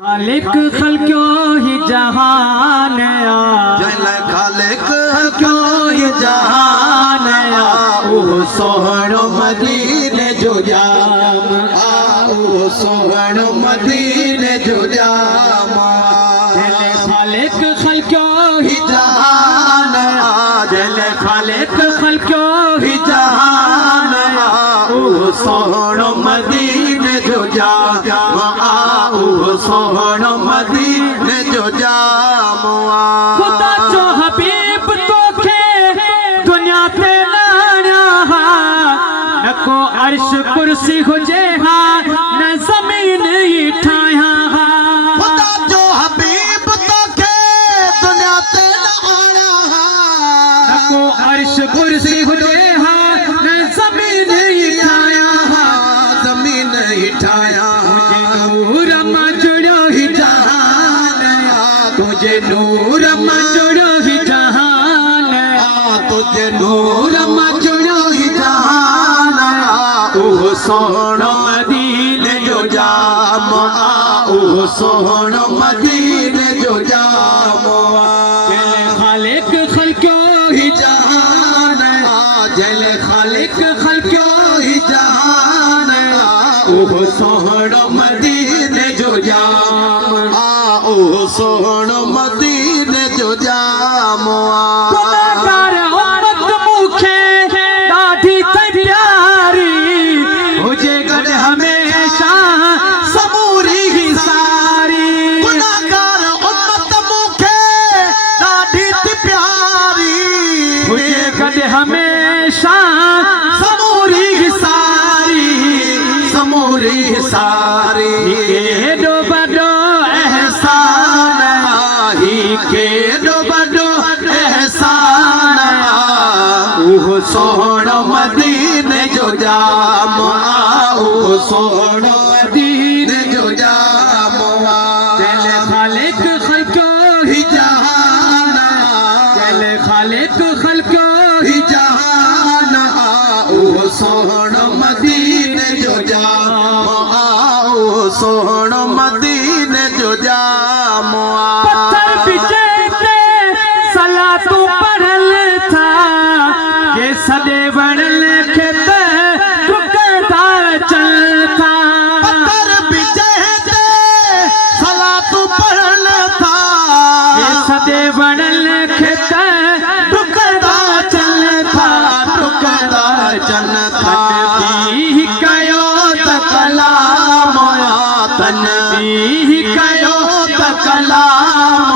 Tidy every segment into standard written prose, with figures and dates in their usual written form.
खालिक खल्क्यो ही जहान जल खालिक क्यों ही जहान ओ सोहणो मदीने जो जाम ओ सोहणो मदीने जो जाम जल खालिक खल्क्यो ही जहान जल खालिक खल्क्यो ही जहान ओ सोहणो मदीने जो जाम ओ सोहणो मदीने जो जाम खुदा जो हबीब तोखे दुनिया ते लाना न को अर्श कुर्सी हुजे हा न जमीन ही ठाया खुदा जो हबीब तोखे दुनिया ते लाना न को अर्श कुर्सी हुजे हा न जमीन ही ठाया जमीन ही ठाया नूर मजुड़ो ही जहान तुझे नूर मजुड़ो ही जहान तुझे नूर मचुड़ो ही जहान ओ सोहणो मदीने जो जाम ओ सोहणो मदीने जो जाम जल खालिक खल्क्यो ही जहान जल खालिक खल्क्यो ही जहान ओ सोहणो मदीने जो जाम ओ सोहणो मदीने जो जाम गुनाहगार उम्मत मुखे दाढ़ी ते प्यारी मुझे गड हमेशा समूरी ही सारी गुनाहगार उम्मत मुखे दाढ़ी ते प्यारी मुझे गड हमेशा समूरी ही सारी समूरी सारी केडो बड़ो एहसान ही केडो बड़ो एहसान ओ सोहणो मदीने जो जाम ओ सोहणो मदीने जो जाम जल खालिक खल्क्यो ही जहान जल खालिक खल्क्यो ही जहान ओ सोहणो मदीने जो जाम ओ सोहणो मदीने जो जाम पत्थर बिछे सला तू पढ़ल था के सदे बनल खेत रुकता चलता पत्थर बिछे सला तू पढ़ल था के सदे बनल खेत रुकता चलता रुकता चलता ही कयो त कलाम तन ही कयो त कलाम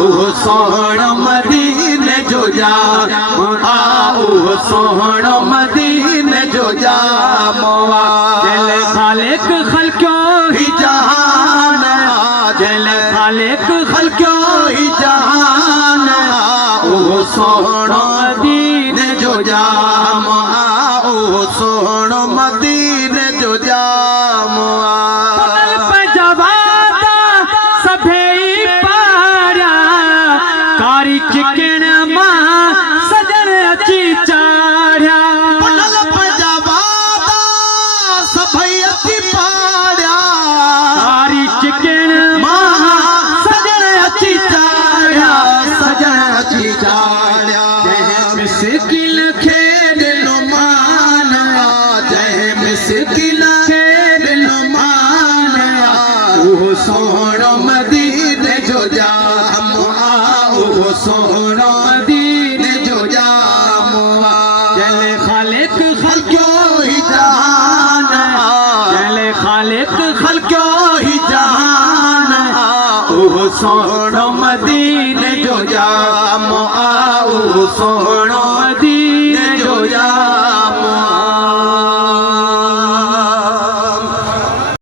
ओ सोहणो मदीने जो जाम ओ सोहणो मदीने जो जाम जल खालिक खल्क्यो ही जहान जल खालिक खल्क्यो ही जहान ओ सोहणो मदीने जो जाम ओ सोहणो मदीने जो जाम पुनल पे जवादा सभे पारा कारी चिकन मां सजन अची चाढ़िया पुनल पे जवादा सभई अची पाड़िया कारी चिकन मां सजन अची चाढ़िया सजन अची चाड़िया मिसकिन खेड नो मान जय मिसकिन खेड नो मान ओ सोहणो मदीने जो जाम ओ सोहणो मदीने जो जाम जल खालिक खल्क्यो ही जहान जल खालिक खल्क्यो ही जहान ओ सोहणो मदीने जो जाम ओ सोहणो